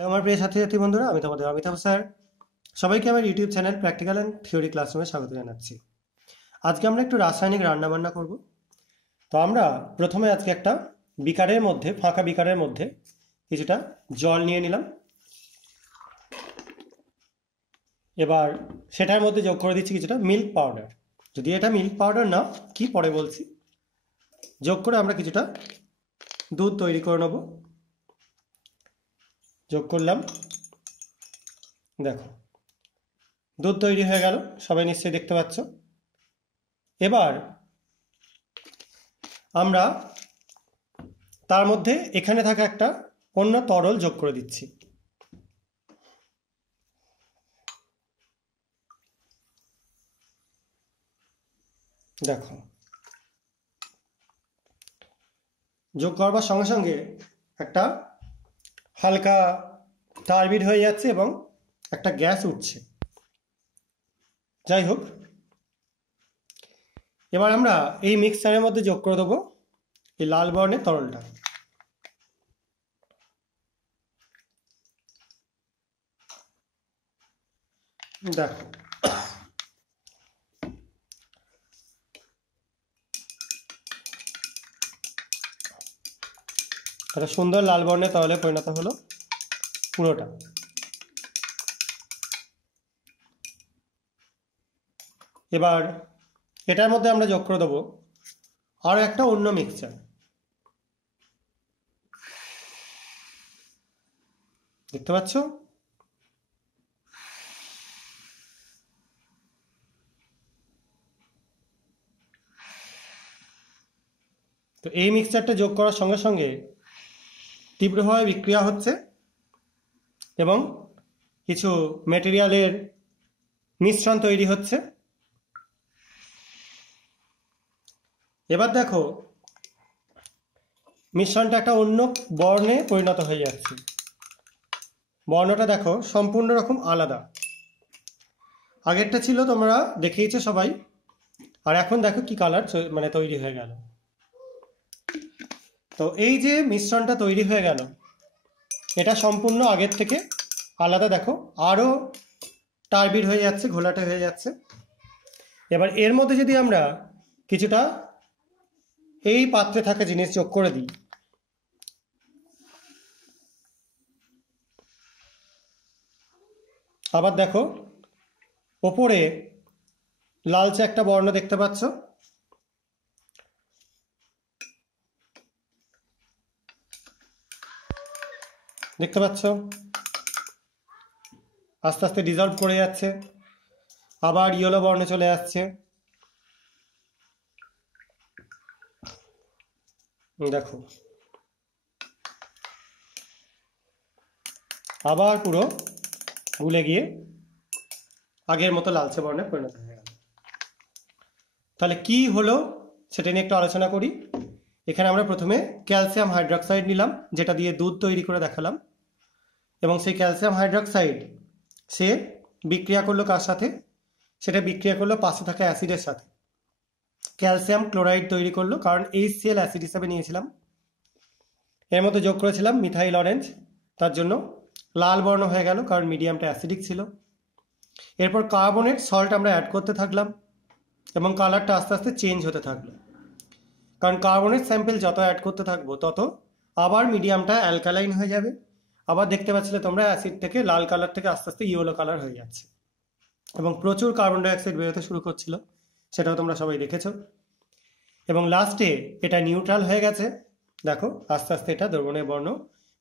Hello আমার প্রিয় ছাত্রছাত্রী বন্ধুরা, আমি তোমাদের অমিতাভ স্যার। সবাইকে আমার YouTube channel practical and theory ক্লাসরুমে স্বাগত জানাচ্ছি। আজকে আমরা একটু রাসায়নিক রান্নাবান্না করব। তো আমরা প্রথমে আজকে একটা বিকারের মধ্যে, ফাঁকা বিকারের মধ্যে কিছুটা জল নিয়ে নিলাম। এবার সেটার মধ্যে যোগ করে দিচ্ছি কিছুটা মিল্ক পাউডার। যদি এটা মিল্ক পাউডার না, কি পরে বলছি। যোগ করে আমরা কিছুটা দুধ তৈরি করে নেব। যোগ করলাম, দেখো দুধ তৈরি হয়ে গেল, সবাই নিশ্চয়ই দেখতে পাচ্ছ। এবার আমরা তার মধ্যে এখানে থাকা একটা অন্য তরল যোগ করে দিচ্ছি। দেখো যোগ করবার সঙ্গে সঙ্গে একটা হালকা টার্বিড হয়ে যাচ্ছে এবং একটা গ্যাস উঠছে। যাই হোক, এবার আমরা এই মিক্সচারের মধ্যে যোগ করে দেবো এই লাল বর্ণের তরলটা। দেখো একটা সুন্দর লাল বর্ণের তরলে পরিণত হলো পুরোটা। এবার এটার মধ্যে আমরা যোগ করে দেবো আরও একটা অন্য মিক্সচার। দেখতে পাচ্ছ? তো এই মিক্সচারটা যোগ করার সঙ্গে সঙ্গে তীব্রভাবে বিক্রিয়া হচ্ছে এবং কিছু ম্যাটেরিয়ালের মিশ্রণ তৈরি হচ্ছে। এবার দেখো মিশ্রণটা একটা অন্য বর্ণে পরিণত হয়ে যাচ্ছে। বর্ণটা দেখো সম্পূর্ণ রকম আলাদা। আগেরটা ছিল তোমরা দেখেইছো সবাই, আর এখন দেখো কি কালার তৈরি হয়ে গেল। তো এই যে মিশ্রণটা তৈরি হয়ে গেল, এটা সম্পূর্ণ আগের থেকে আলাদা। দেখো আরও টার্বিড হয়ে যাচ্ছে, ঘোলাটে হয়ে যাচ্ছে। এবার এর মধ্যে যদি আমরা কিছুটা এই পাত্রে থাকা জিনিস যোগ করে দিই, আবার দেখো ওপরে লালচে একটা বর্ণ দেখতে পাচ্ছ। দেখতে পাচ্ছ আস্তে আস্তে ডিজলভ করে যাচ্ছে, আবার ইয়েলো বর্ণে চলে আসছে। দেখো আবার পুরো গুলে গিয়ে আগের মতো লালচে বর্ণে পরিণত হয়ে গেল। তাহলে কি হলো সেটা নিয়ে একটু আলোচনা করি। এখানে আমরা প্রথমে ক্যালসিয়াম হাইড্রক্সাইড নিলাম, যেটা দিয়ে দুধ তৈরি করে দেখালাম। এবং সেই ক্যালসিয়াম হাইড্রক্সাইড সে বিক্রিয়া করলো কার সাথে? সেটা বিক্রিয়া করলো পাশে থাকা অ্যাসিডের সাথে। ক্যালসিয়াম ক্লোরাইড তৈরি করলো, কারণ HCl অ্যাসিড হিসাবে নিয়েছিলাম। এর মধ্যে যোগ করেছিলাম মিথাইল অরেঞ্জ, তার জন্য লাল বর্ণ হয়ে গেল, কারণ মিডিয়ামটা অ্যাসিডিক ছিল। এরপর কার্বনেট সল্ট আমরা অ্যাড করতে থাকলাম এবং কালারটা আস্তে আস্তে চেঞ্জ হতে থাকলো, কারণ কার্বনেট স্যাম্পেল যত অ্যাড করতে থাকবো তত আবার মিডিয়ামটা অ্যালকালাইন হয়ে যাবে। আবার দেখতে পাচ্ছিলে তোমরা অ্যাসিড থেকে লাল কালার থেকে আস্তে আস্তে ইয়েলো কালার হয়ে যাচ্ছে এবং প্রচুর কার্বন ডাইঅক্সাইড বেরোতে শুরু করছিল, সেটাও তোমরা সবাই দেখেছো। এবং লাস্টে এটা নিউট্রাল হয়ে গেছে। দেখো আস্তে আস্তে এটা দ্রবণের বর্ণ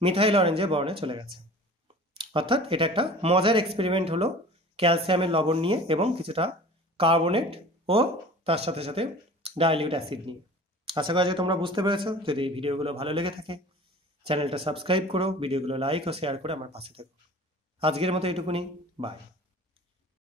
মিথাইল অরেঞ্জের বর্ণে চলে গেছে। অর্থাৎ এটা একটা মজার এক্সপেরিমেন্ট হলো ক্যালসিয়ামের লবণ নিয়ে এবং কিছুটা কার্বনেট ও তার সাথে সাথে ডাইলিউট অ্যাসিড নিয়ে। আশা করা যায় তোমরা বুঝতে পেরেছো। যদি এই ভিডিওগুলো ভালো লেগে থাকে চ্যানেলটা সাবস্ক্রাইব করো, ভিডিওগুলো লাইক ও শেয়ার করে আমার পাশে থাকো। আজকের মতো এটুকুনি, বাই।